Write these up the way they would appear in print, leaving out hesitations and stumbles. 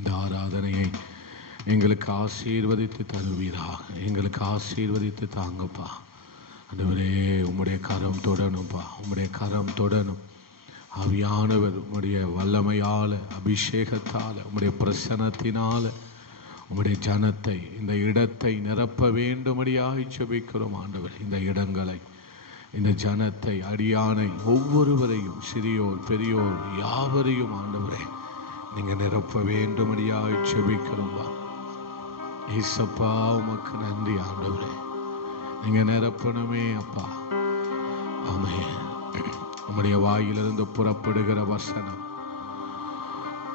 அந்த ஆராதனையை எங்களுக்கு ஆசீர்வதித்து தருவீராக. எங்களுக்கு ஆசீர்வதித்து தாங்கப்பா. ஆண்டவரே, உம்முடைய கரம் தொடணும்ப்பா. உம்முடைய கரம் தொடணும். ஆவியானவர் உம்முடைய வல்லமையால், அபிஷேகத்தால், உம்முடைய பிரசன்னத்தினால உம்முடைய ஜனத்தை, இந்த இடத்தை நிரப்ப வேண்டும்படியாக ஜெபிக்கிறோம் ஆண்டவர். இந்த இடங்களை, இந்த ஜனத்தை, அடியானை, ஒவ்வொருவரையும், சிறியோர் பெரியோர் யாவரையும் ஆண்டவரே நீங்கள் நிரப்ப வேண்டும்படியாக ஜெபிக்கிறோம்பா. ஏசப்பா, உமக்கு நன்றி ஆண்டவரே. நீங்கள் நிரப்பணுமே அப்பா. ஆமென். நம்முடைய வாயிலிருந்து புறப்படுகிற வசனம்,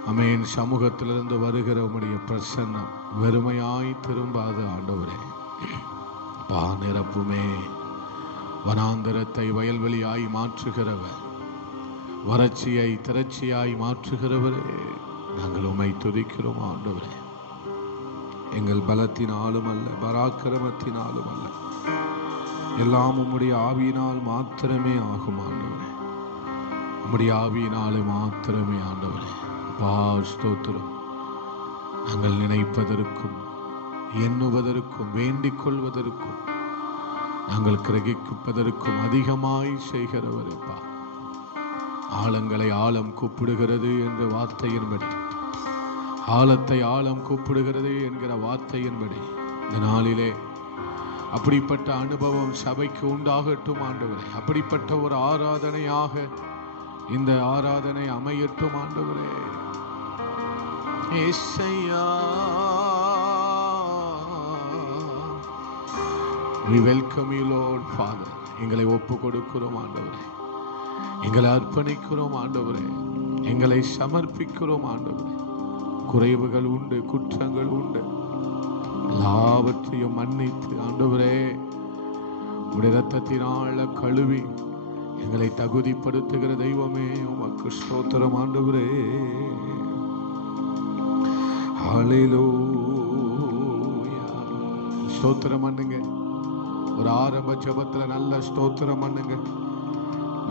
ஆமென், சமூகத்திலிருந்து வருகிற உம்முடைய பிரசன்னம் வெறுமையாய் திரும்பாது ஆண்டவரே. பா, நிரப்புமே. வனாந்தரத்தை வயல்வெளியாய் மாற்றுகிறவர், வறட்சியை திரட்சியாய் மாற்றுகிறவரே, நாங்கள் உம்மை துதிக்கிறோம் ஆண்டவரே. எங்கள் பலத்தினாலும் அல்ல, பராக்கிரமத்தினாலும் அல்ல, எல்லாம் உம்முடைய ஆவியினால் மாத்திரமே ஆகும் ஆண்டவரே. உம்முடைய ஆவியினாலே மாத்திரமே ஆண்டவரே. பா, ஸ்தோத்திரம். நாங்கள் நினைப்பதற்கும் எண்ணுவதற்கும் வேண்டிக் கொள்வதற்கும் நாங்கள் கிரகிப்பதற்கும் அதிகமாய் செய்கிறவரேப்பா. ஆழங்களை ஆழம் கூப்பிடுகிறது என்ற வார்த்தையின்படி, ஆழத்தை ஆழம் கூப்பிடுகிறது என்கிற வார்த்தையின்படி இந்த நாளிலே அப்படிப்பட்ட அனுபவம் சபைக்கு உண்டாகட்டும் ஆண்டவரே. அப்படிப்பட்ட ஒரு ஆராதனையாக இந்த ஆராதனை அமையட்டும் ஆண்டவரே. ஏசையா, we welcome you Lord Father. எங்களை ஒப்பு கொடுக்கிறோம் ஆண்டவரே. எங்களை அர்ப்பணிக்கிறோம் ஆண்டவரே. எங்களை சமர்ப்பிக்கிறோம் ஆண்டவரே. குறைவுகள் உண்டு, குற்றங்கள் உண்டு, எல்லாவற்றையும் மன்னித்து ஆண்டவரே உடைய இரத்தத்தினால கழுவி எங்களை தகுதிப்படுத்துகிற தெய்வமே, உமக்கு ஸ்தோத்திரம் ஆண்டவரே. ஹல்லேலூயா. ஸ்தோத்திரம் பண்ணுங்க. ஒரு ஆரம்ப ஜெபத்துல நல்ல ஸ்தோத்திரம் பண்ணுங்க.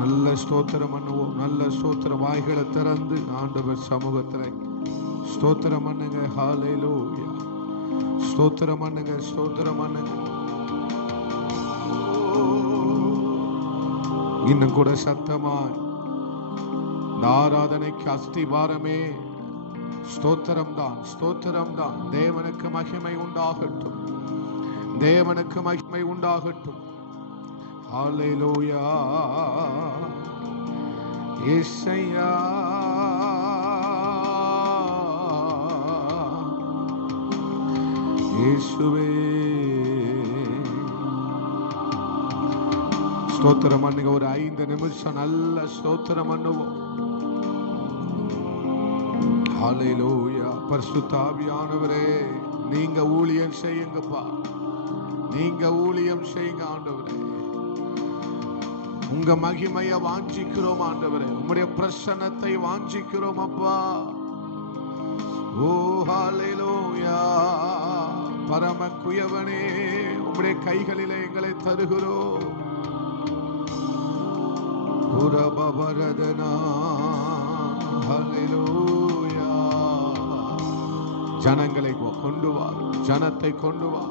நல்ல ஸ்தோத்திரம் பண்ணுவோம். நல்ல ஸ்தோத்திரம். வாய்களை திறந்து ஆண்டவர் சமூகத்துல ஸ்தோத்திரம் பண்ணுங்க. ஹல்லேலூயா. ஸ்தோத்திரம் பண்ணுங்க. ஸ்தோத்திரம் பண்ணுங்க. இன்னும் கூட சத்தமாய் இந்த ஆராதனைக்கு அஸ்திவாரமே ஸ்தோத்திரம் தான், ஸ்தோத்திரம் தான். தேவனுக்கு மகிமை உண்டாகட்டும், தேவனுக்கு மகிமை உண்டாகட்டும். ஹல்லேலூயா. இயேசுயா, இயேசுவே. ஸ்தோத்திரம் பண்ணுங்க. ஒரு 5 நிமிஷம் நல்ல ஸ்தோத்திரம் பண்ணுவோம். ஹல்லேலூயா. பரிசுத்த ஆவியானவரே, நீங்க ஊழியம் செய்யுங்கப்பா. நீங்க ஊழியம் செய்யுங்க ஆண்டவரே. உங்க மகிமையை வாஞ்சிக்கிறோம் ஆண்டவரே. உம்முடைய பிரசன்னத்தை வாஞ்சிக்கிறோம் அப்பா. ஓ ஹல்லேலூயா. பரம குயவனே, உம்முடைய கைகளிலே எங்களை தருகிறோம். ஹல்லேலூயா. ஜனங்களை கொண்டு வா, ஜனத்தை கொண்டு வா.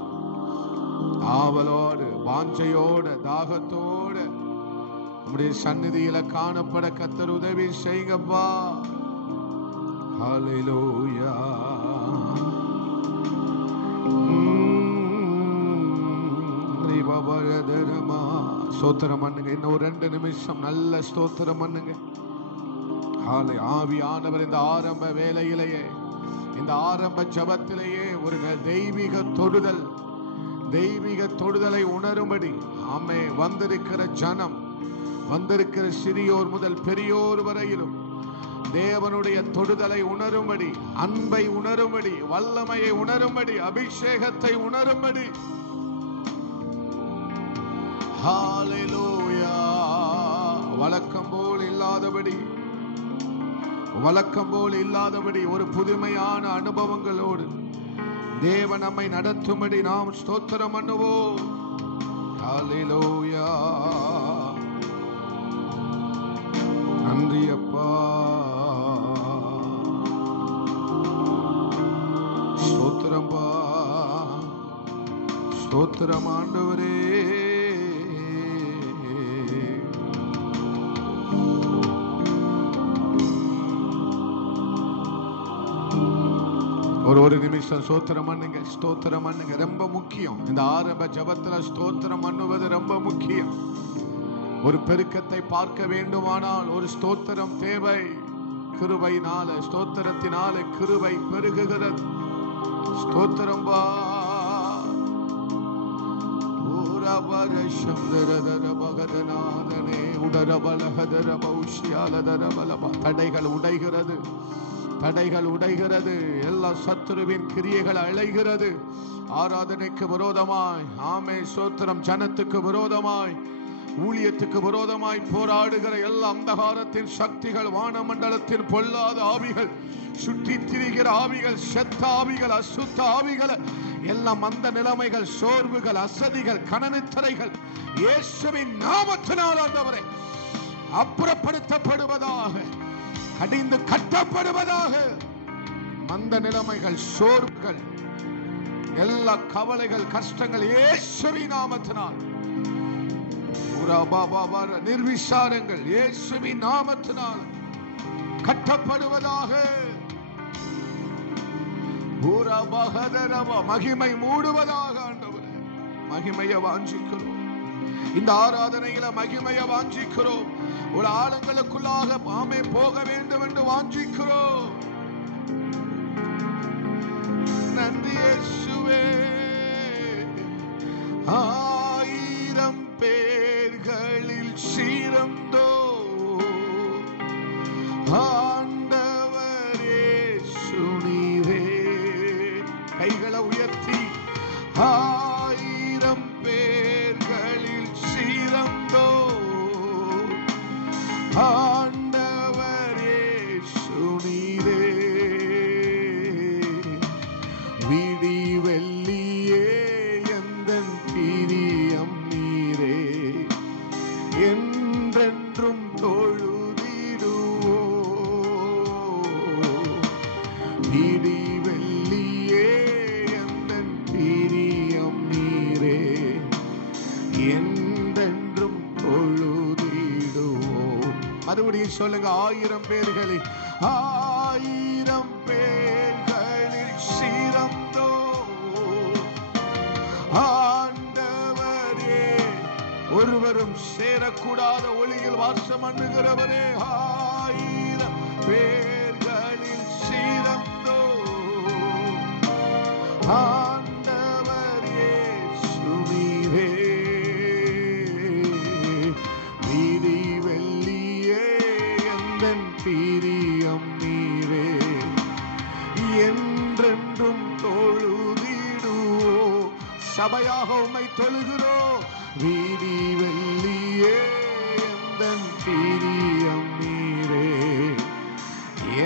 ஆவலோடு, வாஞ்சையோடு, தாகத்தோடு உம்முடைய சந்நிதியில காணப்பட கர்த்தர் உதவி செய்யுங்கப்பா. ஹல்லேலூயா. ஸ்தோத்திரம் பண்ணுங்க. இன்னும் ஒரு 2 நிமிஷம் நல்ல ஸ்தோத்திரம் பண்ணுங்க. ஆவியானவர் இந்த ஆரம்ப வேளையிலேயே, இந்த ஆரம்ப ஜபத்திலேயே ஒரு தெய்வீக தொடுதல், தெய்வீக தொடுதலை உணரும்படி ஆமே வந்திருக்கிற ஜனம், வந்திருக்கிற சிறியோர் முதல் பெரியோர் வரையிலும் தேவனுடைய தொடுதலை உணரும்படி, அன்பை உணரும்படி, வல்லமையை உணரும்படி, அபிஷேகத்தை உணரும்படி. ஹல்லேலூயா. வழக்கம் போல் இல்லாதபடி, வழக்கம் போல் இல்லாதபடி ஒரு புதுமையான அனுபவங்களோடு தேவன் நம்மை நடத்தும்படி நாம் ஸ்தோத்திரம் பண்ணுவோம். ஹல்லேலூயா. நன்றி அப்பா. ஸ்தோத்திரம் ஆண்டவரே. ஒரு நிமிஷம் ஸ்தோத்திரம் பண்ணுங்க, ஸ்தோத்திரம் பண்ணுங்க. ரொம்ப முக்கியம். இந்த ஆரம்ப ஜபத்துல ஸ்தோத்திரம் பண்ணுவது ரொம்ப முக்கியம். ஒரு பெருக்கத்தை பார்க்க வேண்டுமானால் ஒரு ஸ்தோத்திரம் தேவை. கிருபையினால, ஸ்தோத்திரத்தினால கிருபை பெருகுகிறது. ஸ்தோத்திரம் பா. தடைகள் உடைகிறது, தடைகள் உடைகிறது. எல்லா சத்துருவின் கிரியைகள் அழைகிறது. ஆராதனைக்கு விரோதமாய், ஆமே ஸ்தோத்திரம், ஜனத்துக்கு விரோதமாய், ஊழியத்துக்கு விரோதமாய் போராடுகிற எல்லா அந்தகாரத்தின் சக்திகள், வானமண்டலத்தின் பொல்லாத ஆவிகள், சுற்றி திரிகிற ஆவிகள், செத்த ஆவிகள், அசுத்த ஆவிகள், எல்லாம் அந்த நிலைமைகள், சோர்வுகள், அசதிகள், கனநித்திரைகள் இயேசுவின் நாமத்தினால் ஆண்டவரே அப்புறப்படுத்தப்படுவதாக, கடிந்து கட்டப்படுவதாக. மந்த நிலைமைகள், சோர்வுகள், எல்லா கவலைகள், கஷ்டங்கள் இயேசுவின் நாமத்தினால், நிர்விசாரங்கள் இயேசுவின் நாமத்தினால் கட்டப்படுவதாக. மகிமை மூடுவதாக. ஆண்டவரே மகிமையை வாஞ்சிக்கிறோம். இந்த ஆராதனையில மகிமையை வாஞ்சிக்கிறோம். ஒரு ஆழங்களுக்குள்ளாக ஆமே போக வேண்டும் என்று வாஞ்சிக்கிறோம். நன்றி இயேசுவே. ஆயிரம் பேர்களில் சிறந்தோ ஆண்டவரே சுனிவே. கைகளை உயர்த்தி, ஆயிரம் பேர்களில் சிறந்தோ ஆண்டவரே சுனிவே. விடி வெள்ளியே எந்தன் பிரியம் நீரே, என்றென்றும் தொழுதிடுவோ. விடி வெள்ளியே எந்தன் பிரியம் நீரே, என்றென்றும் தொழுதிடுவோ. மறுபடியும் சொல்லுங்க, ஆயிரம் பேர்களில், ஆயிரம் பேர்களில் சிறந்தோ ஆண்டவரே. ஒருவரும் சேரக்கூடாத ஒளியில் வாசம் பண்ணுகிறவரே, ஆயிரம் பேர்களில் சிறந்தோ ஆண்டவரே சுனிவே. வீதி வெள்ளியே எந்தன் பிரியம் நீரே, என்றென்றும் தொழுதிடுவோ. சபையாக உம்மை தொழுகிறோம். வீதி வெள்ளியே எந்தன் பிரியம் நீரே,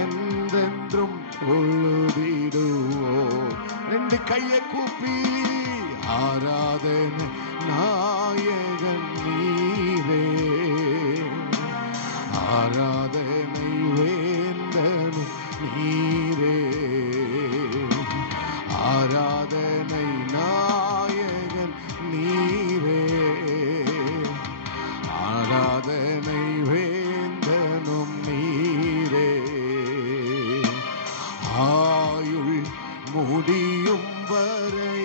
என்றென்றும் தொழுதிடுவோ. ரெண்டு கையை கூப்பி ஆராதனை நாயகன் நீரே, ஆராதனை வேந்தனும் நீரே, ஆராதனை நாயகன் நீரே, ஆராதனை வேந்தனும் நீரே. ஆயுள் முடியும் வரை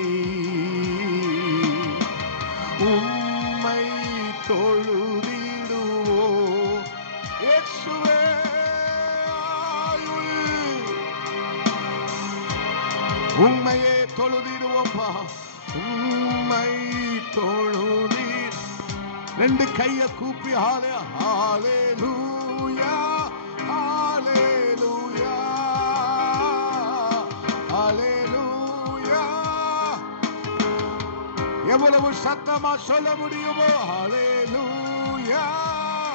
உம்மை தொழுதிடுவோ. இயேசுவே, ஆயுள் உம்மையே தொழுதிடுவோப்பா, உம்மை தொழுதி. ரெண்டு கையை கூப்பி ஹல்லேலூயா, ஹல்லேலூயா, ஹல்லேலூயா. எவ்வளவு சத்தமா சொல்ல முடியுமோ, ஹல்லேலூயா,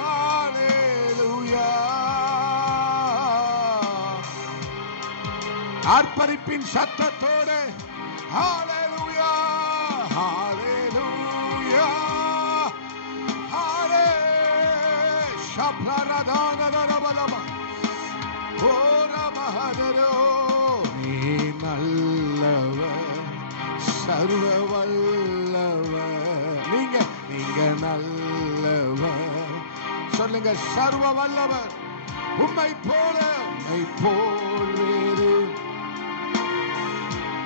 ஹல்லேலூயா. ஆர்ப்பரிப்பின் சத்தத்தோடு ஹல்லேலூயா, ஹல்லேலூயா, ஹல்லே ஷப்ரரதானரபலப ஓரமஹதரோ. நீ நல்லவர், சர்வ வல்லவர். நீங்க நல்லவர். சொல்லுங்க, சர்வ வல்லவர். உம்மை போல் வேறு.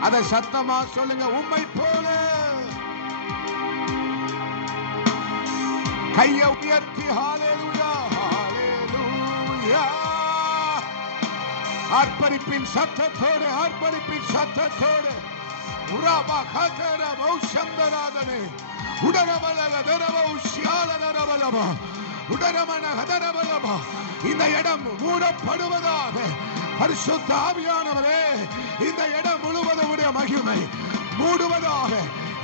அத சத்தமா சொல்லுங்க, உம்மை போல. கையை உயர்த்தி ஹalleluya ஹalleluya. ஆர்ப்பரிப்பின் சத்தத்தோடு உராபா கதர மௌஷந்தராதனே உடரமலக தரவ உஷ்யாலனரவலபா உடரமன ஹதரவலபா. இந்த இடம் மூடப்படுவதாக. பரிசுத்த ஆவியானவரே, இந்த இடம் முழுவதும் உடைய மகிமை மூடுவதாக.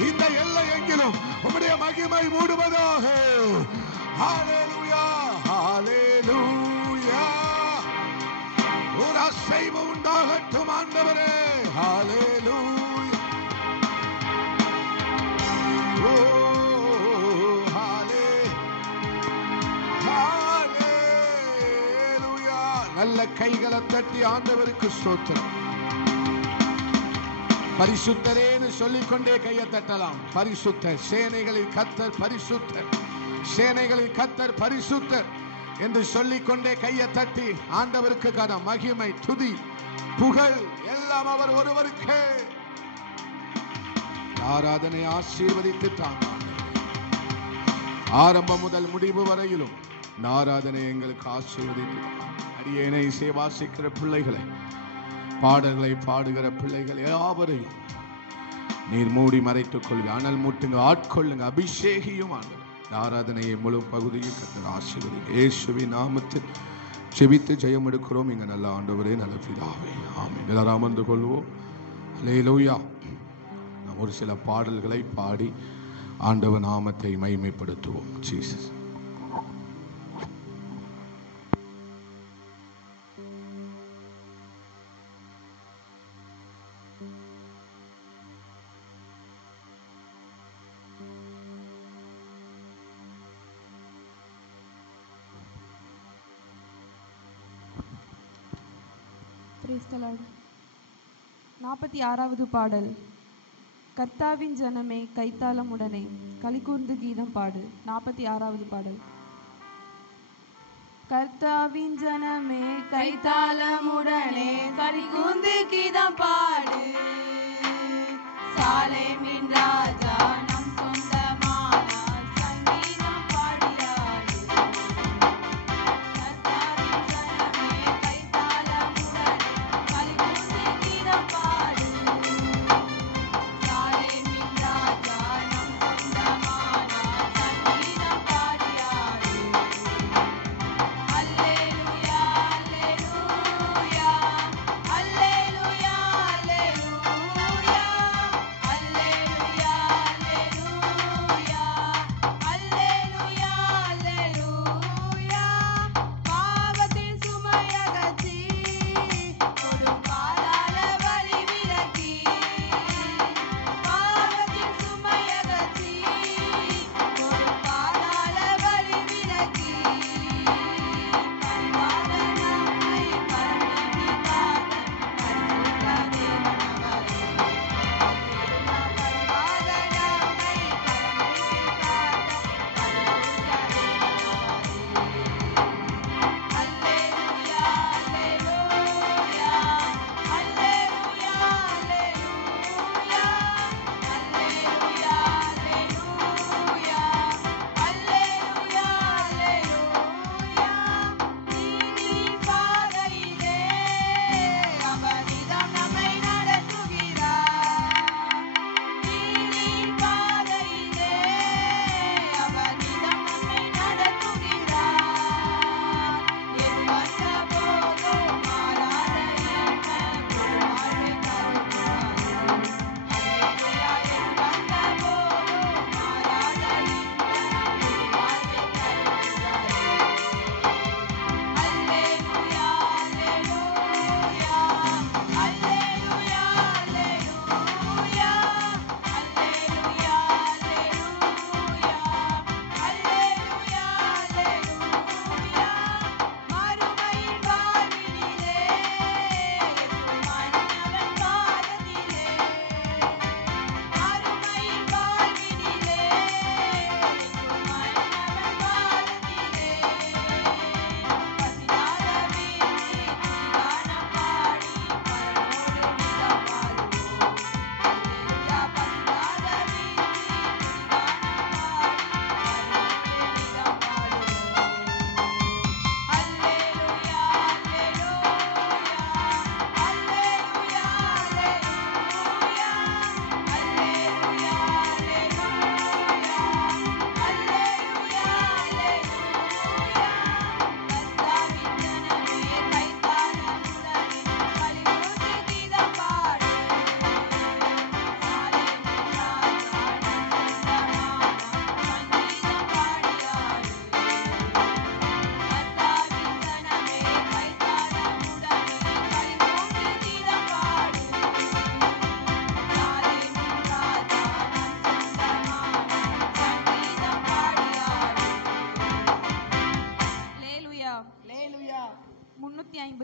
இந்த எல்லை எங்கிலும் உம்முடைய மகிமை மூடுவதாக. ஹalleluya ஹalleluya. ஒரு அசைவு உண்டாகட்டும் ஆண்டவரே. ஹalleluya. ஓ ஹalleluya. நல்ல கைகளை தட்டி ஆண்டவருக்கு ஸ்தோத்திரம். பரிசுத்தரேன்னு சொல்லிக்கொண்டே கையை தட்டலாம். பரிசுத்தர், சேனைகளின் கர்த்தர் பரிசுத்தர், சேனைகளின் கர்த்தர் பரிசுத்தர் என்று சொல்லிக்கொண்டே கையை தட்டி ஆண்டவருக்கு கனம், மகிமை, துதி, புகழ் எல்லாம் அவர் ஒருவருக்கே. ஆராதனை ஆசீர்வதித்து தாங்க. ஆரம்பம் முதல் முடிவு வரையிலும் ஆராதனை எங்களுக்கு ஆசீர்வதித்து. அடியேனை இசை வாசிக்கிற பிள்ளைகளை, பாடல்களை பாடுகிற பிள்ளைகள் யாவரையும் நீர் மூடி மறைத்துக் கொள்ளுங்க. அனல் மூட்டுங்க, ஆட்கொள்ளுங்க, அபிஷேகியும் ஆண்டவர். ஆராதனையை முழு பகுதியில் கர்த்தர் ஆசீர்வதிங்க. இயேசுவின் நாமத்தில் ஜெபித்து ஜெயம் எடுக்கிறோம் எங்க நல்ல ஆண்டவரே, நல்ல பிதாவே, ஆமென். எல்லாரும் அமர்ந்து கொள்வோம். அல்லேலூயா. நாம் ஒரு சில பாடல்களை பாடி ஆண்டவர் நாமத்தை மகிமைப்படுத்துவோம். ஜீசஸ். Praise the Lord. 46வது பாடல். கர்த்தாவின் ஜனமே கைத்தாளமுடனே களிகூர்ந்து கீதம் பாடு. 46வது பாடல். கர்த்தாவின் ஜனமே கைத்தாளமுடனே களிகூர்ந்து கீதம் பாடு. சாலேமின் ராஜா நம் சொந்தமானார், சங்கீதம் பாடியாடு. கர்த்தாவின் ஜனமே கைத்தாளமுடனே களிகூர்ந்து கீதம் பாடு. சாலேமின் ராஜா நம் சொந்தமானார், சங்கீதம் பாடியாடு. அல்லேலூயா அல்லேலூயா அல்லேலூயா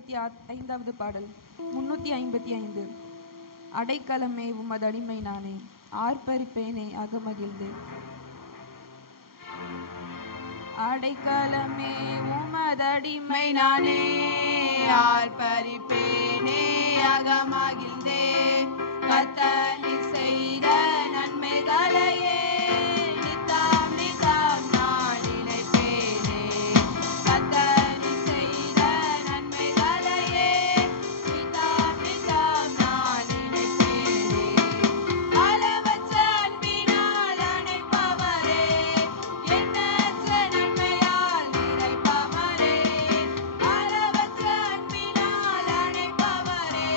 355வது பாடல் 355. அடைக்கலமே உமது அடிமை நானே, ஆர்ப்பரிப்பேனே அகமகிழ்ந்தே. அடைக்கலமே உமதடிமை நானே, ஆர்ப்பரிப்பேனே அகமகிழ்ந்தே. கர்த்தர் செய்த நன்மைகளையே நித்தம் நித்தம் நான் நினைப்பேனே. கர்த்தர் செய்த நன்மைகளையே நித்தம் நித்தம் நான் நினைப்பேனே. அளவற்ற அன்பினால் அணைப்பவரே, எண்ணற்ற நன்மையால் நிறைப்பவரே. அளவற்ற அன்பினால் அணைப்பவரே,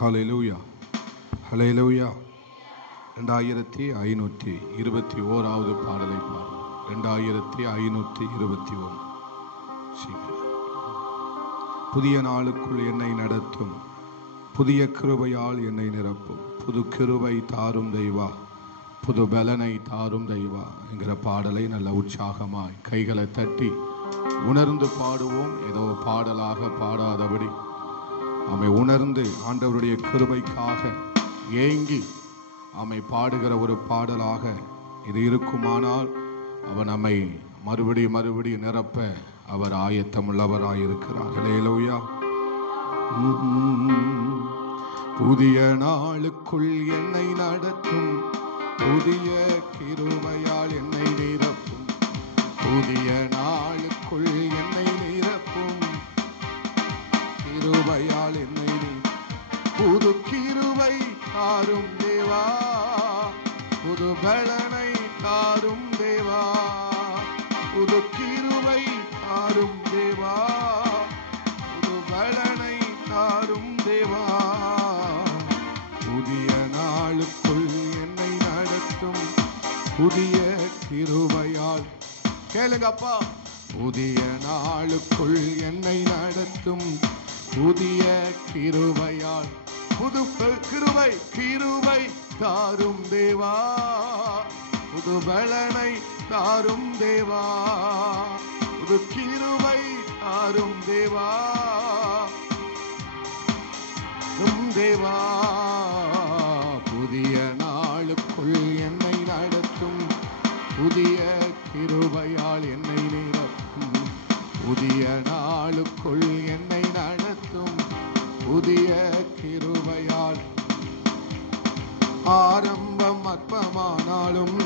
ஹல்லேலூயா, ஹல்லேலூயா. 2521வது பாடலை பாடும். 2521. புதிய நாளுக்குள் என்னை நடத்தும், புதிய கிருபையால் என்னை நிரப்பும், புது கிருபை தாரும் தெய்வா, புது பலனை தாரும் தெய்வா என்கிற பாடலை நல்ல உற்சாகமாய் கைகளை தட்டி உணர்ந்து பாடுவோம். ஏதோ பாடலாக பாடாதபடி அமை உணர்ந்து ஆண்டவருடைய கிருபைக்காக ஏங்கி அமை பாடுகிற ஒரு பாடலாக இது இருக்குமானால் அவர் நம்மை மறுபடி நிரப்ப அவர் ஆயத்தமுள்ளவராயிருக்கிறார். ஹல்லேலூயா. புதிய நாளுக்குள் என்னை நடத்தும், புதிய கிருபையால் என்னை நிரப்பும், புதிய நாளுக்குள் என்னை நிரப்பும், கிருபையால் என்னை புது கிருபை தாரும் தேவா, புது பலனை தாரும் தேவா, புது கிருபை தாரும் தேவா, புது பலனை தாரும் தேவா. புதிய நாளுக்குள் என்னை நடத்தும், புதிய கிருபையால் கேளுங்க அப்பா. புதிய நாளுக்குள் என்னை நடத்தும், புதிய கிருபையால் புது கிருபை கிருபை தாரும் தேவா, புது பலனை தாரும் தேவா, புது கிருபை தாரும் தேவா, தேவா. புதிய நாளுக்குள் என்னை நடத்தும், புதிய கிருபையால் என்னை நிரப்பும், புதிய நாளுக்குள் என்னை நடத்தும், புதிய கிருபையால். ஆரம்பம் அற்பமானாலும்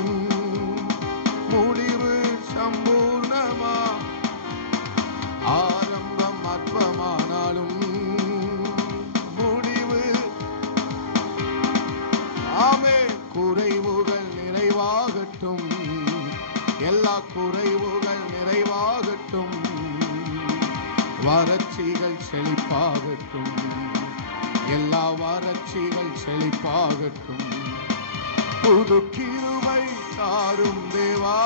முடிவு சம்பூர்ணமா, ஆரம்பம் அற்பமானாலும் முடிவு ஆமே. குறைவுகள் நிறைவாகட்டும், எல்லா குறைவுகள் நிறைவாகட்டும், வறட்சிகள் செழிப்பாகட்டும், எல்லா வறட்சிகள் செழிப்பாகட்டும், புது கிருபை தாரும் தேவா.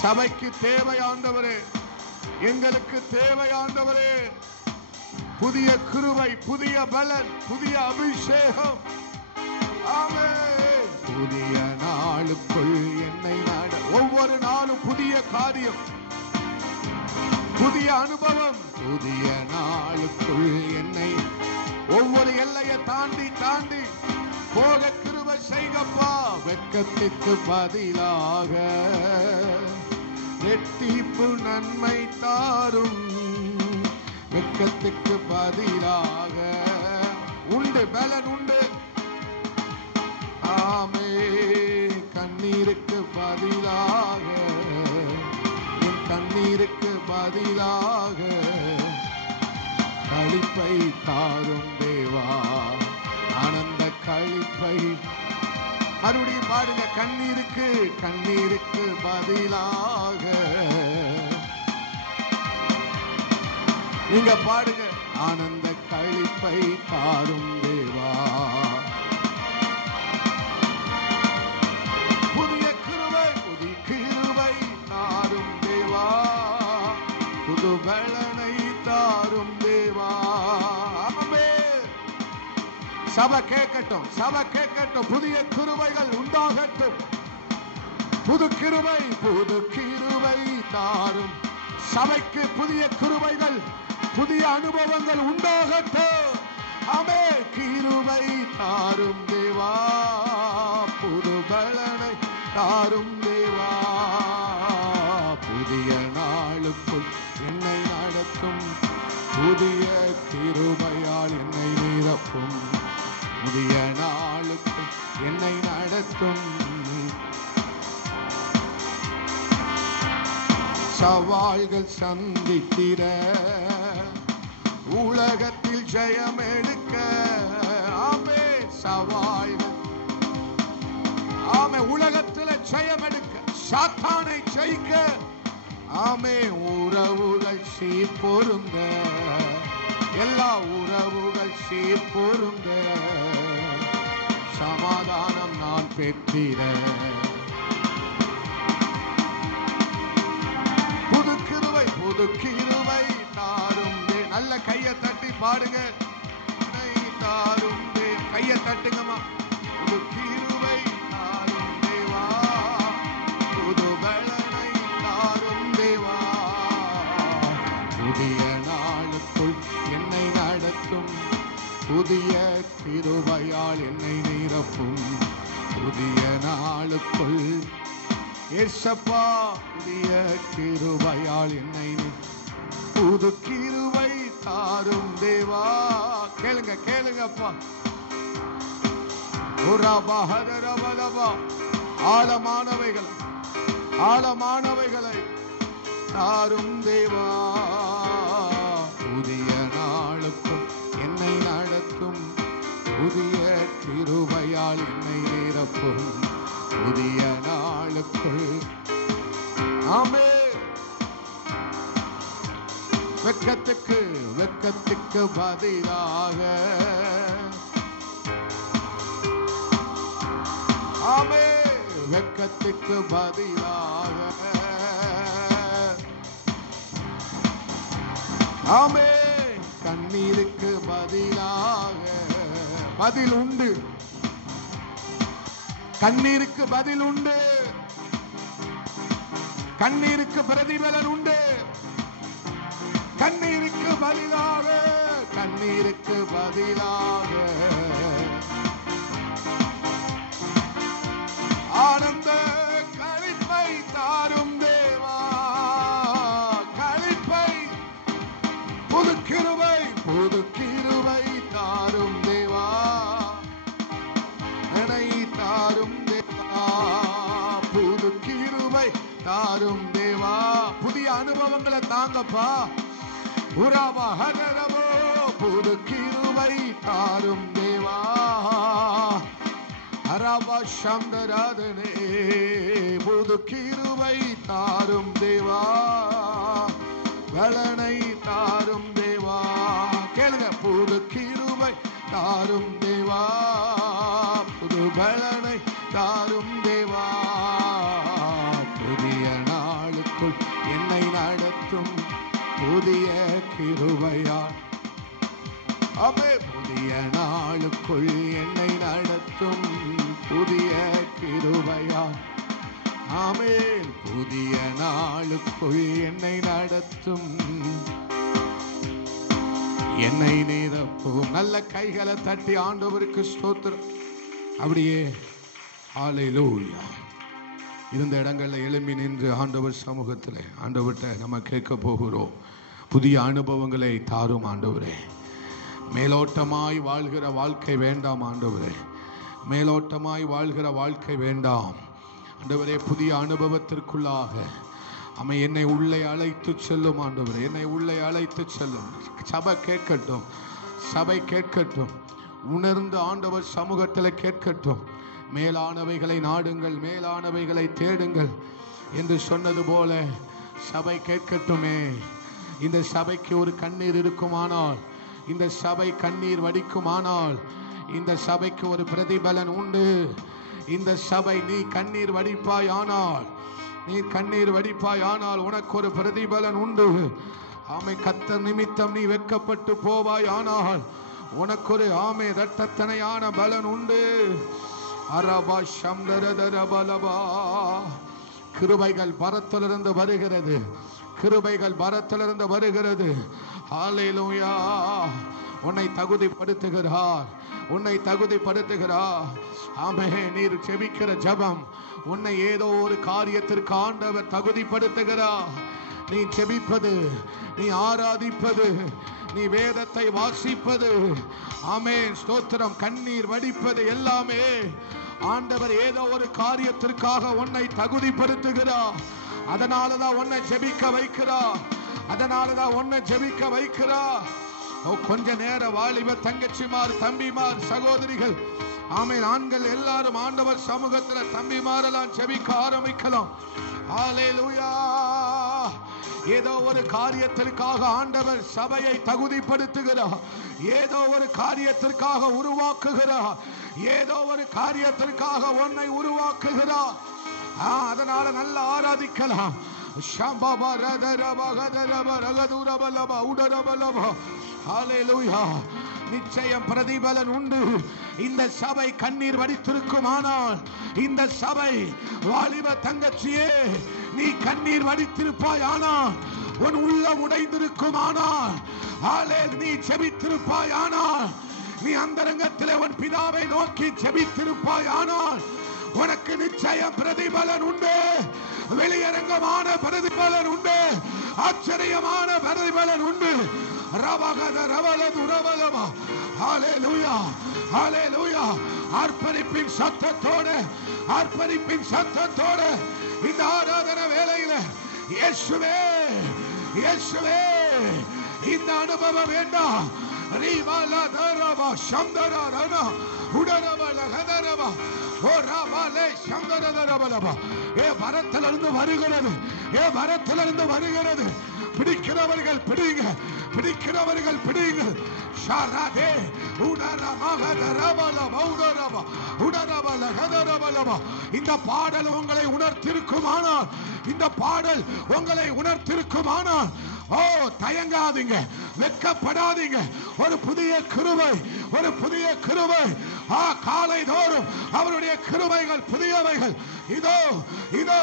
சபைக்கு தேவையாண்டவரே, எங்களுக்கு தேவையாண்டவரே, புதிய கிருபை, புதிய பலன், புதிய அபிஷேகம். ஆமென். புதிய நாளுக்குள் என்னை நாட, ஒவ்வொரு நாளும் புதிய காரியம், புதிய அனுபவம். புதிய நாளுக்குள் என்னை ஒவ்வொரு எல்லையை தாண்டி தாண்டி போக கிருபை செய்கப்பா. வெட்கத்திற்கு பதிலாக ரெட்டிப்பு நன்மை தாரும், வெட்கத்துக்கு பதிலாக உண்டு பலன் உண்டு. ஆமே. கண்ணீருக்கு பதிலாக, என் கண்ணீருக்கு பதிலாக களிப்பை தாரும் தேவா, ஆனந்த களிப்பை. மறுபடியும் பாடுங்க. கண்ணீருக்கு கண்ணீருக்கு பதிலாக நீங்க பாடுங்க. ஆனந்த களிப்பை தாரும் தேவா, புதிய கிருபை, புதிய கிருபை தாரும் தேவா, புது பலனை தாரும் தேவா. ஆமென். சபை கேட்கட்டும், சபை கேட்கட்டும். புதிய கிருபைகள் உண்டாகட்டும், புது கிருபை, புது கிருபை தாரும். சபைக்கு புதிய கிருபைகள், புதிய அனுபவங்கள் உண்டாகட்டும். ஆமென். கிருபை தாரும் தேவா, புது பலனை தாரும் தேவா. புதிய நாளுக்குள் என்னை நடத்தும், புதிய கிருபையால் என்னை நிரப்பும், புதிய நாளுக்குள் என்னை நடத்தும். சவால்கள் சந்தித்திட, உலகத்தில் ஜெயம் எடுக்க. ஆமே. சவால்கள், ஆமே. உலகத்தில் ஜெயம் எடுக்க, சாத்தானை ஜெயிக்க. ஆமே. உறவுகள் சீர் பொருந்த, எல்லா உறவுகள் சீர்பொருந்த சமாதானம் நான் பெற்றிட புது கிருபை தாரும் நல்ல கையை தட்டி பாடுங்க. தாரும் கையை தட்டுங்கம்மா. புது கிருபை தாரும் தேவா, புது பலனை தாரும் தேவா, புதிய நாளுக்குள் என்னை நடத்தும், புதிய கிருபையால் என்னை நிரப்பும், புதிய நாளுக்குள் ஏசப்பா புதிய கிருபையால் என்னை புது கிருபை தாரும் தேவா. கேளுங்க கேளுங்கப்பா. ஆழமானவைகளை தாரும் தேவா, புதிய நாளுக்கும் என்னை நடத்தும், புதிய கிருபையால் என்னை நிரப்பும், புதிய நாளுக்குள். ஆமென். வெட்கத்துக்கு பதிலாக ஆமென், வெட்கத்துக்கு பதிலாக ஆமென், கண்ணீருக்கு பதிலாக பதில் உண்டு. கண்ணீருக்கு பதில் உண்டு. கண்ணீருக்கு பிரதிபலன் உண்டு. கண்ணீருக்கு பதிலாக ஆனந்த களிப்பை தாரும் தேவா, களிப்பை புது கிருபை தாரும் தேவா, என்னை தாரும் தேவா, புது கிருபை தாரும் தேவா. புதிய அனுபவங்களை தாங்கப்பா. புது கிருபை தாரும் தேவா, அரபசந்தராதனே புது கிருபை தாரும் தேவா, பலனை தாரும் தேவா. கேளுங்க. புது கிருபை தாரும் தேவா, புது பலனை தாரும் தேவா, புதிய நாளுக்குள் என்னை நடத்தும், புதிய கிருபையால் புதிய நாளுக்குள் என்னை நடத்தும், புதிய கிருபையால் ஆமென், புதிய நாளுக்குள் என்னை நடத்தும், என்னை நிரப்பும். நல்ல கைகளை தட்டி ஆண்டவருக்கு ஸ்தோத்திரம். அப்படியே ஹல்லேலூயா. இருந்த இடங்களில் எழும்பி நின்று ஆண்டவர் சமூகத்தில் ஆண்டவர்கிட்ட நம்ம கேட்க போகிறோம். புதிய அனுபவங்களை தாரும் ஆண்டவரே. மேலோட்டமாய் வாழ்கிற வாழ்க்கை வேண்டாம் ஆண்டவரே, மேலோட்டமாய் வாழ்கிற வாழ்க்கை வேண்டாம் ஆண்டவரே. புதிய அனுபவத்திற்குள்ளாக என்னை உள்ளே அழைத்து செல்லும் ஆண்டவரே, என்னை உள்ளே அழைத்து செல்லும். சபை கேட்கட்டும், சபை கேட்கட்டும், உணர்ந்து ஆண்டவர் சமூகத்தில் கேட்கட்டும். மேலானவைகளை நாடுங்கள், மேலானவைகளை தேடுங்கள் என்று சொன்னது போல சபை கேட்கட்டுமே. இந்த சபைக்கு ஒரு கண்ணீர் இருக்குமானால், இந்த சபை கண்ணீர் வடிக்குமானால், இந்த சபைக்கு ஒரு பிரதிபலன் உண்டு. இந்த சபை நீ கண்ணீர் வடிப்பாய் ஆனால், நீ கண்ணீர் வடிப்பாய் ஆனால் உனக்கு ஒரு பிரதிபலன் உண்டு. கர்த்தர் நிமித்தம் நீ வெட்கப்பட்டு போவாய் ஆனால் உனக்கு ஒரு இரட்டத்தனையான பலன் உண்டு. கிருபைகள் பரத்திலிருந்து வருகிறது, கிருபைகள் பரத்திலிருந்து வருகிறது. ஹல்லேலூயா. உன்னை தகுதிப்படுத்துகிறார், உன்னை தகுதிப்படுத்துகிறார். ஆமென். நீர் ஜெபிக்கிற ஜெபம் உன்னை ஏதோ ஒரு காரியத்திற்கு ஆண்டவர் தகுதிப்படுத்துகிறார். நீ ஜெபிப்பது, நீ ஆராதிப்பது, நீ வேதத்தை வாசிப்பது, ஆமென் ஸ்தோத்திரம், கண்ணீர் வடிப்பது எல்லாமே ஆண்டவர் ஏதோ ஒரு காரியத்திற்காக உன்னை தகுதிப்படுத்துகிறார். அதனாலதான் உன்னை ஜெபிக்க வைக்கிறார், அதனாலதான் உன்னை ஜெபிக்க வைக்கிறார். கொஞ்ச நேர வாலிப தங்கச்சிமார், தம்பிமார், சகோதரிகள், ஆமென், ஆண்கள் எல்லாரும் ஆண்டவர் சமூகத்தில் தம்பிமாரெல்லாம் ஜெபிக்க ஆரம்பிக்கலாம். ஹல்லேலூயா. ஏதோ ஒரு காரியத்திற்காக ஆண்டவர் சபையை தகுதிப்படுத்துகிறார். ஏதோ ஒரு காரியத்திற்காக உருவாக்குகிறார். ஏதோ ஒரு காரியத்திற்காக உன்னை உருவாக்குகிறார். அதனால நல்ல ஆராதிக்கலாம். நிச்சயம் பிரதிபலன் உண்டு. இந்த சபை கண்ணீர் வடித்திருக்குமானால், இந்த சபை வாலிப தங்கச்சியே நீ கண்ணீர் வடித்திருப்பாய். ஆனால் உன் உள்ளம் உடைந்திருக்குமானால், நீ செபித்திருப்பாய். ஆனால் நீ அந்தரங்கத்திலே உன் பிதாவை நோக்கி செபித்திருப்பாய். ஆனால் உனக்கு நிச்சயம் பிரதிபலன் உண்டு. வெளியரங்கமான பிரதிபலன் உண்டு. ஆச்சரியமான பிரதிபலன் உண்டு. ஆர்ப்பரிப்பின் சத்தத்தோடு, ஆர்ப்பரிப்பின் சத்தத்தோடு இந்த ஆராதனை வேளையில இயேசுவே, இயேசுவே, இந்த அனுபவம் வேண்டாம். வரத்திலிருந்து வருகிறது, வரத்திலிருந்து வருகிறது. பிடிக்கிறவர்கள் பிடிங்க, பிடிக்கிறவர்கள் பிடிங்க. இந்த பாடல் உங்களை உணர்த்திருக்குமானால், இந்த பாடல் உங்களை உணர்த்திருக்குமானால், தயங்காதீங்க, வெட்கப்படாதீங்க. ஒரு புதிய கிருபை, ஒரு புதிய கிருபை. காலை தோறும் அவருடைய கிருபைகள் புதியவைகள் இதோ இதோ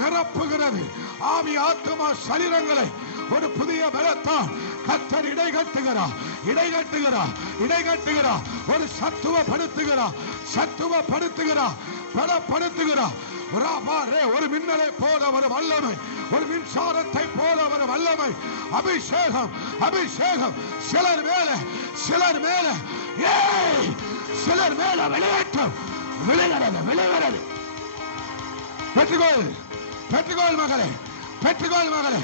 நிரப்புகிறது. ஆவி ஆத்துமா சரீரங்களை ஒரு புதிய பலத்தால் கர்த்தர் இடைகட்டுகிறார், இடைகட்டுகிறார், இடைகட்டுகிறார். ஒரு சத்துவப்படுத்துகிறார், சத்துவப்படுத்துகிறார், பலப்படுத்துகிறார். ஒரு மின்னலை போல ஒரு வல்லமை, ஒரு மின்சாரத்தை போல ஒரு வல்லமை, அபிஷேகம், அபிஷேகம். சிலர் மேல, சிலர் மேல, சிலர் மேல வெளியேற்றம், விளைகிறது, விளைகிறது. பெற்றுக்கொள், பெற்றுக்கொள் மகளே, பெற்றுக்கொள் மகளே.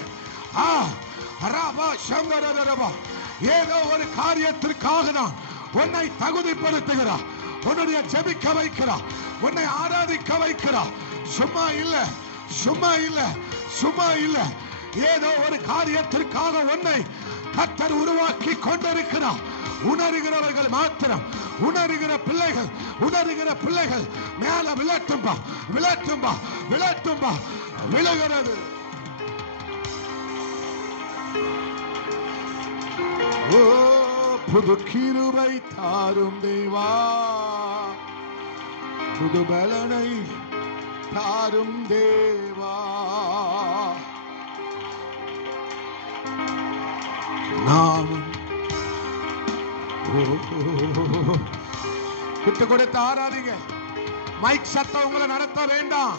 ஏதோ ஒரு காரியத்திற்காக தான் உன்னை தகுதிப்படுத்துகிறார், உன்னுடைய ஜெபிக்க வைக்கிறார், உன்னை ஆராதிக்க வைக்கிறார். சும்மா இல்ல, சும்மா இல்ல, சும்மா இல்ல. ஏதோ ஒரு காரியத்திற்காக உன்னை கர்த்தர் உருவாக்கி கொண்டிருக்கிறார். உணர்கிறவர்கள் மாத்திரம், உணர்கிற பிள்ளைகள், உணர்கிற பிள்ளைகள் மேல விளட்டும்பா, விளட்டும்பா, விளட்டும்பா. விழுகிறது. புது கிருபை தாரும் தேவா, புது பலனை தாரும் தேவா. நாமும் விட்டு கொடுத்து ஆராதிங்க. மைக் சத்தம் உங்களை நடத்த வேண்டாம்,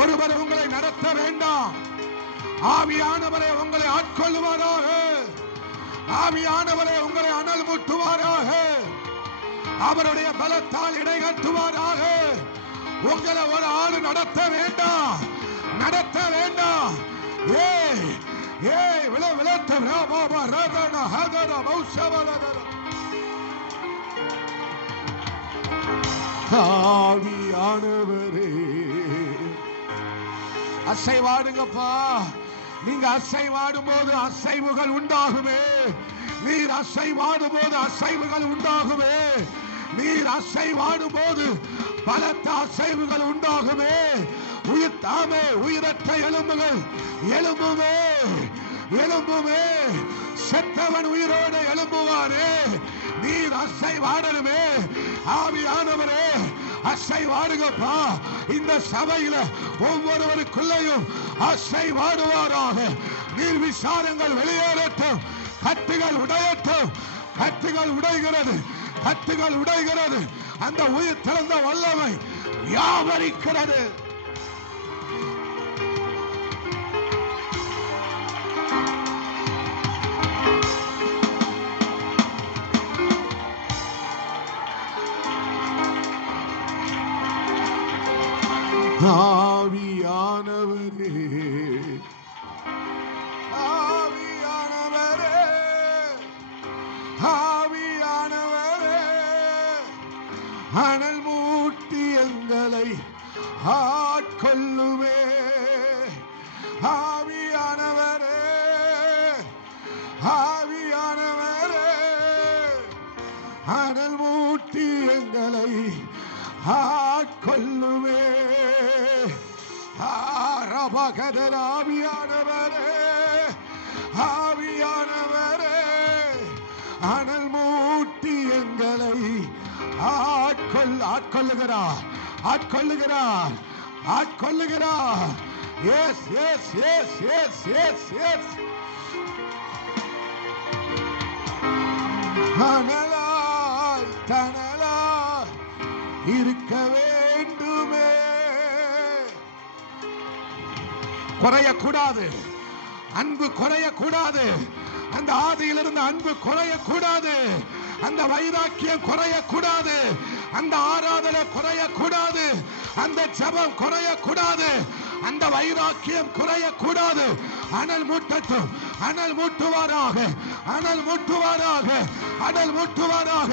ஒருவர் உங்களை நடத்த வேண்டாம். ஆவியானவரை உங்களை ஆட்கொள்ளுவாராக, ஆவியானவரை உங்களை அனல் மூட்டுவாராக, அவருடைய பலத்தால் இடைகட்டுவாராக. உங்களை ஒரு ஆளு நடத்த வேண்டாம், நடத்த வேண்டாம். ஆவியானவரே அசைவாடுங்கப்பா. நீங்க அசைவாடும் போது அசைவுகள் உண்டாகுமே. நீர் அசைவாடும் போது அசைவுகள் உண்டாகுமே. நீர் அசைவாடும் போது பலத்த அசைவுகள் உண்டாகுமே. உயிர்த்தாமே, உயிரற்ற எலும்புகள் எலும்புமே, எலும்புமே. செத்தவன் உயிரோடு எழும்புவானே. நீர் அசைவாடணுமே. ஆவியானவரே அசைவாடுங்கப்பா. இந்த சபையில ஒவ்வொருவருக்குள்ளையும் அசைவாடுவாராக. நீர் விசாரங்கள் வெளியேறட்டும், கட்டுகள் உடையட்டும். கட்டுகள் உடைகிறது, கட்டுகள் உடைகிறது. அந்த உயிர் திறந்த வல்லமை வியாபரிக்கிறது. ஆவியானவரே, ஆவியானவரே, ஆவியானவரே, அனல் மூட்டி எங்களை ஆட்கொள்ளுவே. ஆவியானவரே, ஆவியானவரே அனல் மூட்டி எங்களை ஆட்கொள்ளுவே. ஆரபகதர் ஆவியானவரே ஆவியானவரே அனல் மூட்டி எங்களை ஆட்கொள்ளுகிறார் ஆட்கொள்ளுகிறார் ஆட்கொள்ளுகிறார். Yes yes yes yes yes yes. அனலாய் தனலாய் இருக்க வேண்டுமே. குறையக்கூடாது, அன்பு குறையக்கூடாது. அந்த ஆதியிலிருந்து அன்பு குறையக்கூடாது, அந்த வைராக்கியம் குறையக்கூடாது, அந்த ஆராதனை குறையக்கூடாது, அந்த ஜெபம் குறையக்கூடாது, அந்த வைராக்கியம் குறையக்கூடாது. அனல் மூட்டட்டும், அனல் மூட்டுவாராக, அனல் மூட்டுவாராக, அனல் மூட்டுவாராக.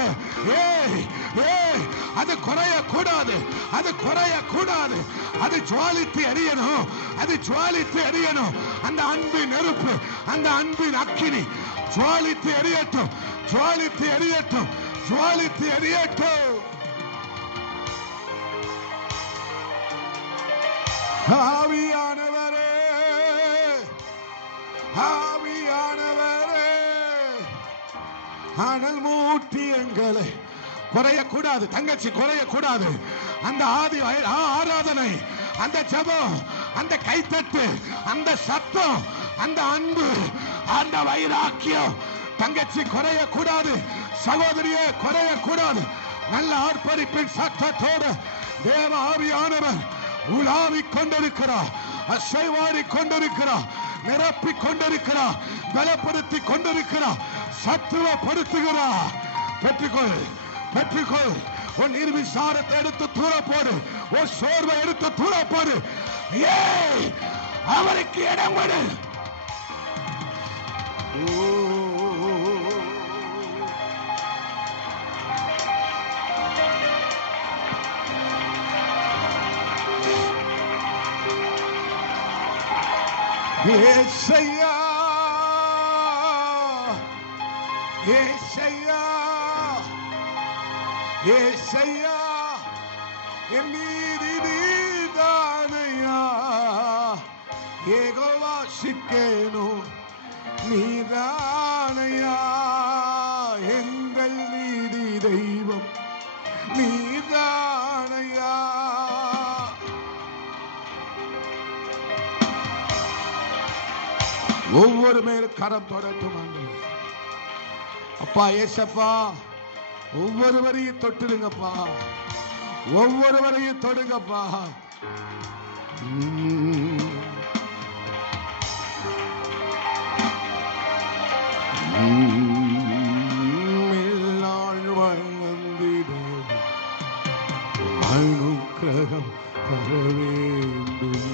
அது குறையக்கூடாது, அது குறையக்கூடாது. அது ஜுவாலித்து எரியணும், அது ஜுவாலித்து எரியணும். அந்த அன்பின் நெருப்பு, அந்த அன்பின் அக்கினி ஜுவாலித்து எரியட்டும், ஜுவாலித்து எரியட்டும், ஜுவாலித்து எரியட்டும். ஆவியானவரே ஆவியானவரே அனல் மூட்டி எங்களை குறையக்கூடாது. தங்கச்சி குறையக்கூடாது. அந்த ஆதி ஆராதனை, அந்த ஜெபம், அந்த கைத்தட்டு, அந்த சத்தம், அந்த அன்பு, அந்த வைராக்கியம் தங்கச்சி குறையக்கூடாது. சகோதரியே குறையக்கூடாது. நல்ல ஆர்ப்பரிப்பின் சத்தத்தோடு தேவ ஆவியானவர் உலாவிக் கொண்டிருக்கிறார், அசைவாடி கொண்டிருக்கிறார், நிரப்பிக் கொண்டிருக்கிறார், பலப்படுத்திக் கொண்டிருக்கிறார், சத்துவப்படுத்துகிறார். பெற்றுக்கொள், பெற்றுக்கொள். உன் நிர்விசாரத்தை எடுத்து தூர போடு, உன் சோர்வை எடுத்து தூர போடு. அவருக்கு இடம் கொடு. ஏசையா ஏசையா ஏசையா என் மீது நீதானையா. யெகோவா சிக்கேனோ நீதானையா. எங்கள் நீதி தெய்வம் நீதானையா. ஒவ்வொரு மேலும் கரம் தொடட்டும். அப்பா ஏசப்பா, ஒவ்வொருவரையும் தொட்டுடுங்கப்பா, ஒவ்வொருவரையும் தொடுங்கப்பா. அனுக்கிரகம் தர வேண்டும்.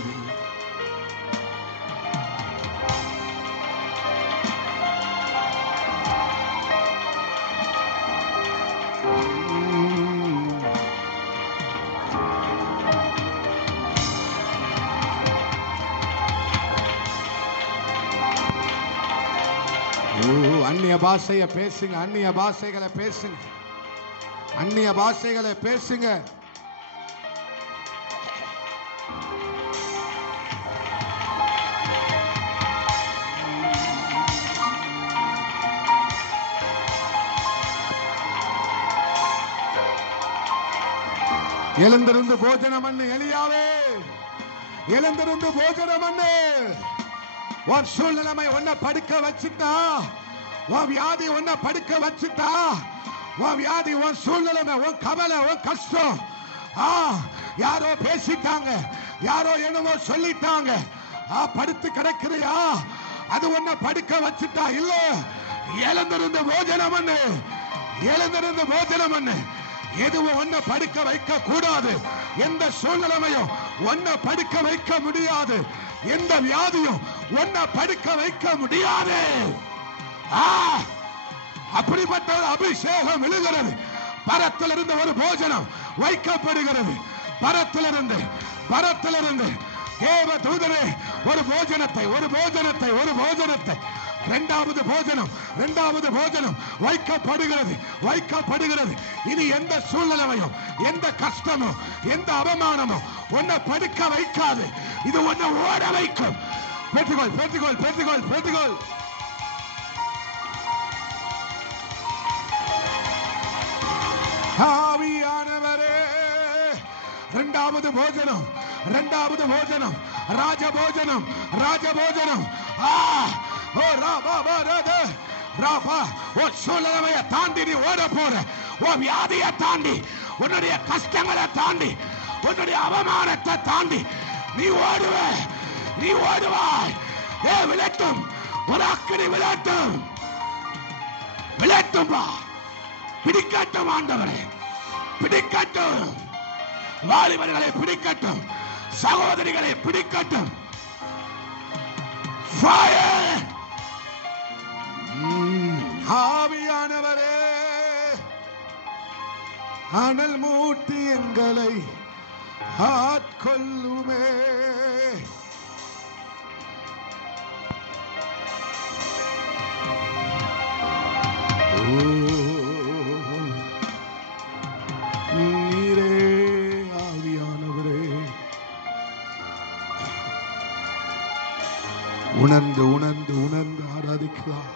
அந்நிய பாஷையை பேசுங்க, அந்நிய பாஷைகளை பேசுங்க, அந்நிய பாஷைகளை பேசுங்க. எழுந்திருந்து போஜனம் பண்ணு எலியாவே, எழுந்திருந்து போஜனம் பண்ணு. உன் சூழ்நிலைமை உன்னை படுக்க வச்சுட்டா, உன் வியாதி உன்னை படுக்க வச்சுட்டா, உன் வியாதி, உன் சூழ்நிலைமை, உன் கவலை, உன் கஷ்டம், யாரோ பேசிட்டாங்க, யாரோ என்னவோ சொல்லிட்டாங்க, படுத்து கிடக்கிறியா? அது உன்னை படுக்க வச்சுட்டா இல்ல. எழுந்திருந்து போஜனம் பண்ணு, எழுந்திருந்து போஜனம் பண்ணு. எதுவும் ஒன்ன படுக்க வைக்க கூடாது. எந்த சூழ்நிலைமையும் ஒன்ன படுக்க வைக்க முடியாது. எந்த வியாதியும் ஒன்ன படுக்க வைக்க முடியாது. அப்படிப்பட்ட ஒரு அபிஷேகம் விழுகிறது. பரத்திலிருந்து ஒரு போஜனம் வைக்கப்படுகிறது. பரத்திலிருந்து தேவ தூதரே, ஒரு போஜனத்தை, ஒரு போஜனத்தை, ஒரு போஜனத்தை இரண்டாவது போஜனம் வைக்கப்படுகிறது. இனி எந்த சூழ்நிலையும், எந்த கஷ்டமும், எந்த அவமானமும் உன்னை படுக்க வைக்காது. இது உன்னை ஓட வைக்கும். பெற்றுக்கொள். ஆவியானவரே, இரண்டாவது போஜனம் ராஜபோஜனம். சூழ்நிலையை தாண்டி நீ ஓட போற. வியாதியை தாண்டி, உன்னுடைய கஷ்டங்களை தாண்டி, உன்னுடைய அவமானத்தை தாண்டி நீ ஓடுவாய். விளட்டும், ஒரு அக்கினி விளட்டும். பிடிக்கட்டும் ஆண்டவரே, பிடிக்கட்டும். வாலிபர்களை பிடிக்கட்டும், சகோதரிகளை பிடிக்கட்டும். ஆவியானவரே, அனல் மூட்டி எங்களை ஆட்கொள்ளுமே. நீரே ஆவியானவரே, உணர்ந்து ஆராதிக்கலாம்.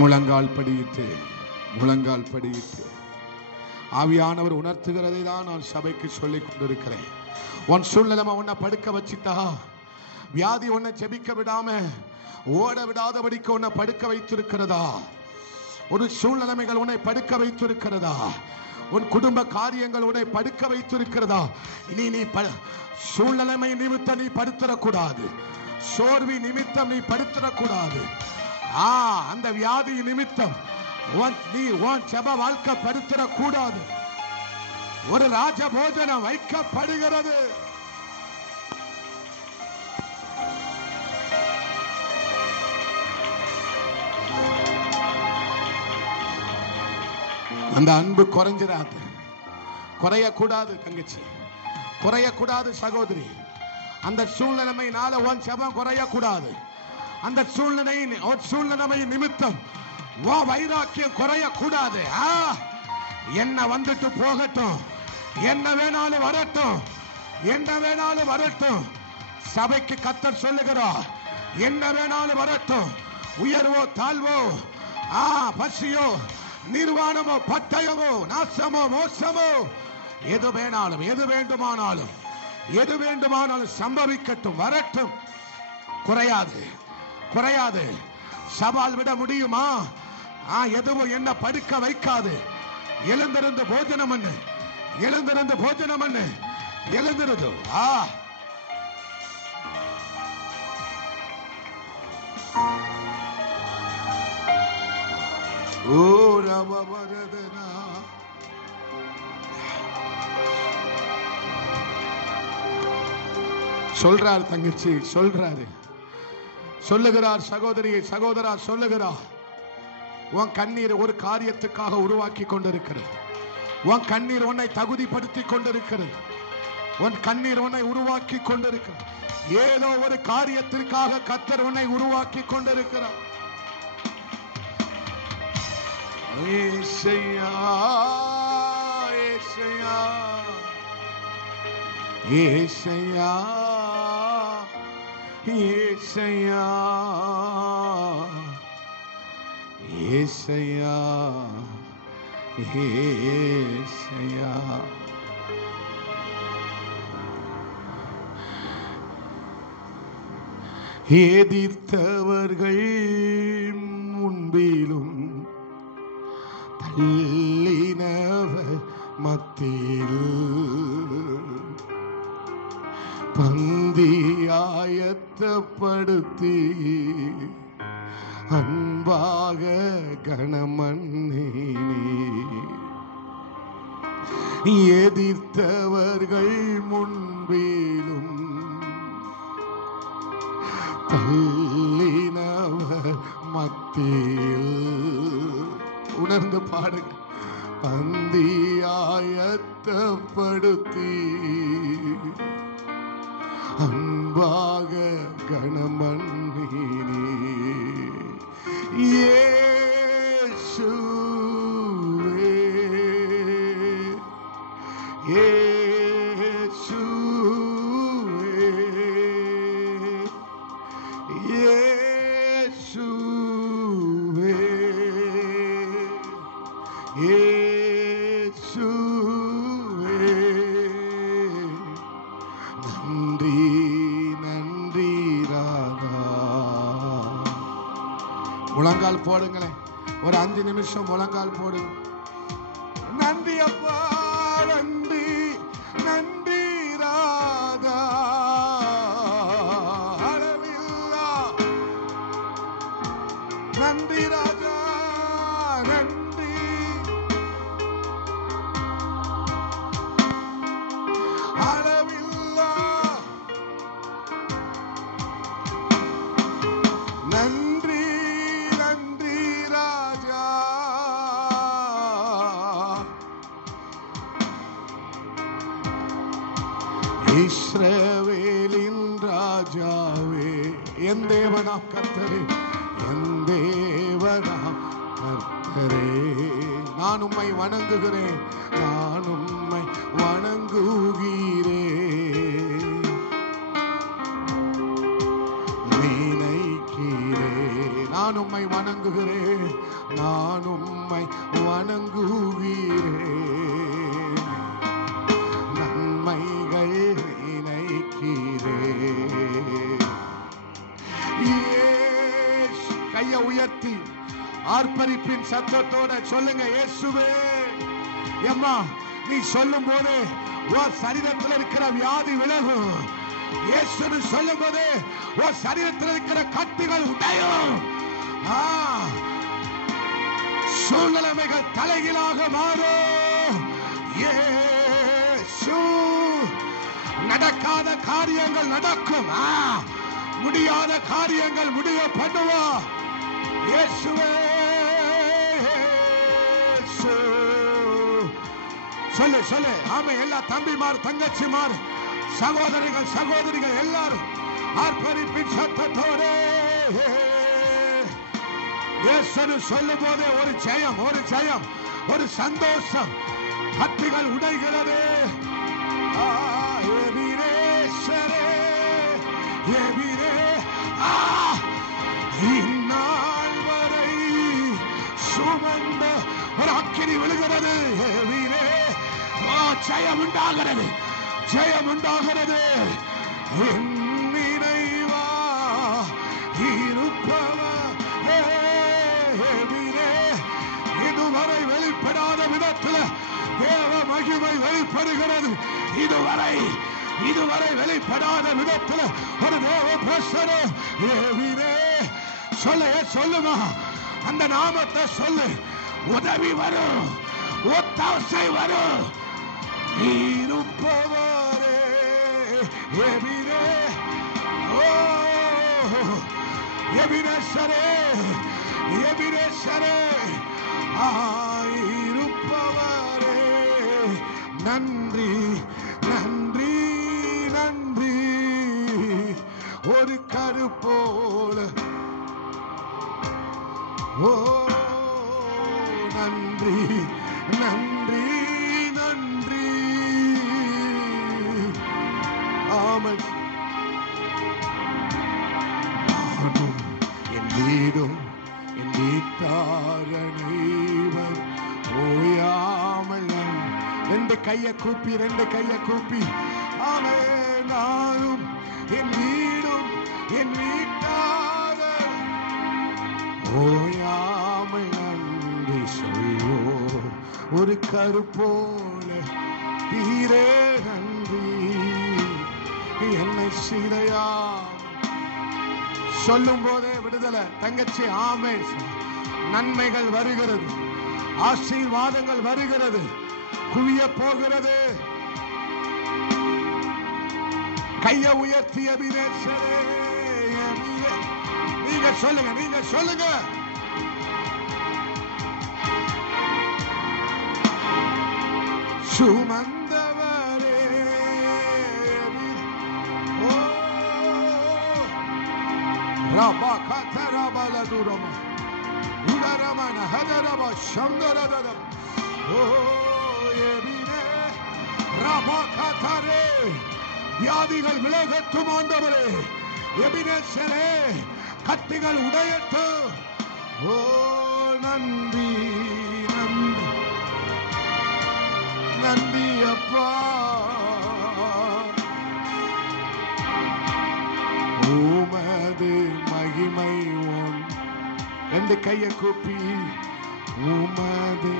முழங்கால் படியிட்டு ஆவியானவர் உணர்த்துகிறதை தான் நான் சபைக்கு சொல்லிக் கொண்டிருக்கிறேன். உன் சூழ்நிலை உன்னை படுக்க வச்சிட்டா, வியாதி உன்னை ஜெபிக்க விடாம ஓட விடாதபடிக்கு உன்னை படுக்க வைத்திருக்கிறதா? ஒரு சூழ்நிலைமைகள் உன்னை படுக்க வைத்திருக்கிறதா? உன் குடும்ப காரியங்கள் உன்னை படுக்க வைத்திருக்கிறதா? இனி நீ சூழ்நிலைமை நிமித்தம் நீ படுத்தரக்கூடாது. சோர்வி நிமித்தம் நீ படுத்தரக்கூடாது. அந்த வியாதி நிமித்தம் நீ உன் ஜெப வாழ்க்கை படுத்தரக்கூடாது. ஒரு ராஜபோஜனம் வைக்கப்படுகிறது. அந்த அன்பு குறையக்கூடாது தங்கச்சி, குறையக்கூடாது சகோதரி. அந்த சூழ்நிலைமையினால உன் ஜெபம் குறையக்கூடாது. அந்த சூழ்நிலை நிமித்தம் உன் வைராக்கியம் குறையக்கூடாது. என்ன வந்துட்டு போகட்டும், என்ன வேணாலும் வரட்டும். சபைக்கு கர்த்தர் சொல்லுகிறார், என்ன வேணாலும் வரட்டும். உயர்வோ தாழ்வோ, பசியோ நிர்வாணமோ பட்டயமோ நாசமோ மோசமோ, எது வேண்டுமானாலும் சம்பவிக்கட்டும், வரட்டும். குறையாது. சவால் விட முடியுமா? எதுவும் என்ன படுக்க வைக்காது. எழுந்திருந்து போஜனம் பண்ணு. எழுந்திருந்து ஓ ரமவரதனா. சொல்றார் தங்கச்சி, சொல்லுகிறார் சகோதரா சொல்லுகிறார். உன் கண்ணீர் ஒரு காரியத்துக்காக உருவாக்கி கொண்டிருக்கிறது. உன் கண்ணீர் உன்னை தகுதிப்படுத்தி கொண்டிருக்கிறது. உன் கண்ணீர் உன்னை உருவாக்கி கொண்டிருக்கிறது. ஏதோ ஒரு காரியத்திற்காக கர்த்தர் உன்னை உருவாக்கி கொண்டிருக்கிறார். ஏசையா ஏசையா ஏசையா ஏசையா ஏசையா. எதிர்த்தவர்கள் முன்பிலும் தள்ளினவர் மத்தியில் பந்தி ஆயத்தப்படுத்தி அன்பாக கணமன்னே. எதிர்த்தவர்கள் முன்பிலும் தள்ளினவர் மத்தியில் உணர்ந்து பாடுங்க. பந்தி ஆயத்தப்படுத்தி அன்பாக கணமன்னினி இயேசுவே இயேசுவே இயேசுவே இயேசுவே நன்றி நன்றி ராதா. முழங்கால் போடுங்களேன், ஒரு 5 நிமிஷம் முழங்கால் போடுங்க. நன்றி அப்பா, நன்றி நன்றி ராதா. அளவில்லா நன்றி ராஜா, நன்றி அளவில்லா நன்றி நன்றி ராஜா. இஸ்ரவேலின் ராஜாவே, என் தேவனாம் கர்த்தரே, என் தேவனாம் கர்த்தரே, நான் உம்மை வணங்குகிறேன், நான் உம்மை வணங்குகிறேன், நினைக்கிறேன். நான் உம்மை வணங்குகிறேன், நான் உம்மை வணங்குகிறேன், நன்மைகள் நினைக்கிறேன். கையை உயர்த்தி ஆர்ப்பரிப்பின் சத்தத்தோட சொல்லுங்க, இயேசுவே. அம்மா, நீ சொல்லும் போது உன் சரீரத்தில் இருக்கிற வியாதி விலகும். இயேசுன்னு சொல்லும் போது உன் சரீரத்தில் இருக்கிற கட்டுகள் உடையும். சூழ்நிலைமைகள் தலைகீழாக மாறும். இயேசு, நடக்காத காரியங்கள் நடக்கும், முடியாத காரியங்கள் முடிய பண்ணுவா. இயேசுவே, சொல்லு சொல்லு. ஆமா, எல்லா தம்பிமார் தங்கச்சிமார் சகோதரிகள் சகோதரிகள் எல்லாரும் ஆர்ப்பரிப்பின் சத்தத்தோடு இயேசு சொல்லும் போதே ஒரு ஜெயம், ஒரு ஜெயம், ஒரு சந்தோஷம். கட்டுகள் உடைகிறது. இந்நாள் வரை சுமந்த ஒரு அக்கினி விழுகிறது. ஜெயம் உண்டாகிறது, ஜெயம் உண்டாகிறது. நினைவா இருப்பவர் இதுவரை வெளிப்படாத விதத்தில் தேவ மகிமை வெளிப்படுகிறது. இதுவரை வெளிப்படாத விதத்தில் ஒரு தேவ பிரசனம். சொல்லுமா, அந்த நாமத்தை சொல்லு. உதவி வரும், ஒத்தாசை வரும். இருப்பவரே எபிரே, ஓ எபிரேசரே, எபிரேசரே, இருப்பவரே. நன்றி நன்றி நன்றி. ஒரு கருப்போல, ஓ நன்றி நன்றி நன்றி. ஆமென். நானும் என் வீடும் என் வீட்டாரனைவர் ஓயாமல். ரெண்டு கையை கூப்பி, ரெண்டு கையை கூப்பி. ஆமென். நானும் என் வீடும் என் வீட்டார ஓயாமல் நன்றி சொல்லோ. ஒரு கருப்போல தீரே நன்றி. என்னை சிலையா சொல்லும் போதே விடுதலை. தங்கச்சி, ஆமென். நன்மைகள் வருகிறது, ஆசீர்வாதங்கள் வருகிறது, குவிய போகிறது. கையை உயர்த்திய நீங்க சொல்லுங்க, நீங்க சொல்லுங்க. சுமந்தவரே. ஓ ரபா கதரபல துரம உடரமன ஹதரப சந்தரதரம். ஓ எபினே ரபா கதரே. வியாதிகள் விலகட்டும் ஆண்டவரே. எபினேசரே கத்திகள் உடையட்டும். ஓ நன்றி நன்றி நன்றி அப்பா. உமது மகிமை உன் ரெண்டு கையை கூப்பி உமது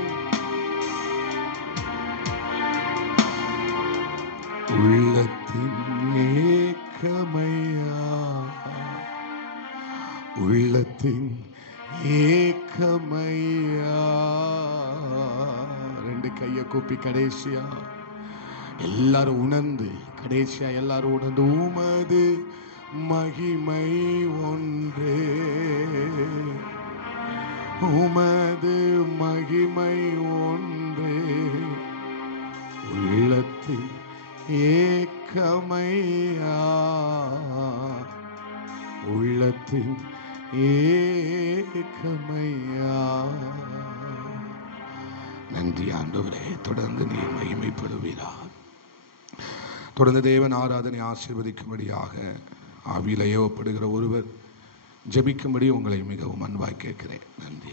உள்ளத்தின் ஏக்கமையா. உள்ளத்தின் ஏக்கமையா. ரெண்டு கையை கூப்பி கடைசியா எல்லாரும் உணர்ந்து, கடைசியா எல்லாரும் உணர்ந்து உமது மகிமை ஒன்றே. உமது மகிமை ஒன்றே உள்ளத்தின் ஏக்கமையா. உள்ளத்தின் ஏக்கமையா. நன்றி ஆண்டவரே. தொடர்ந்து நீ மகிமைப்படுவீரா. தொடர்ந்து தேவன் ஆராதனை ஆசீர்வதிக்கும்படியாக ஆவியில் ஏவப்படுகிற ஒருவர் ஜெபிக்கும்படி உங்களை மிகவும் அன்பாய் கேட்கிறேன். நன்றி.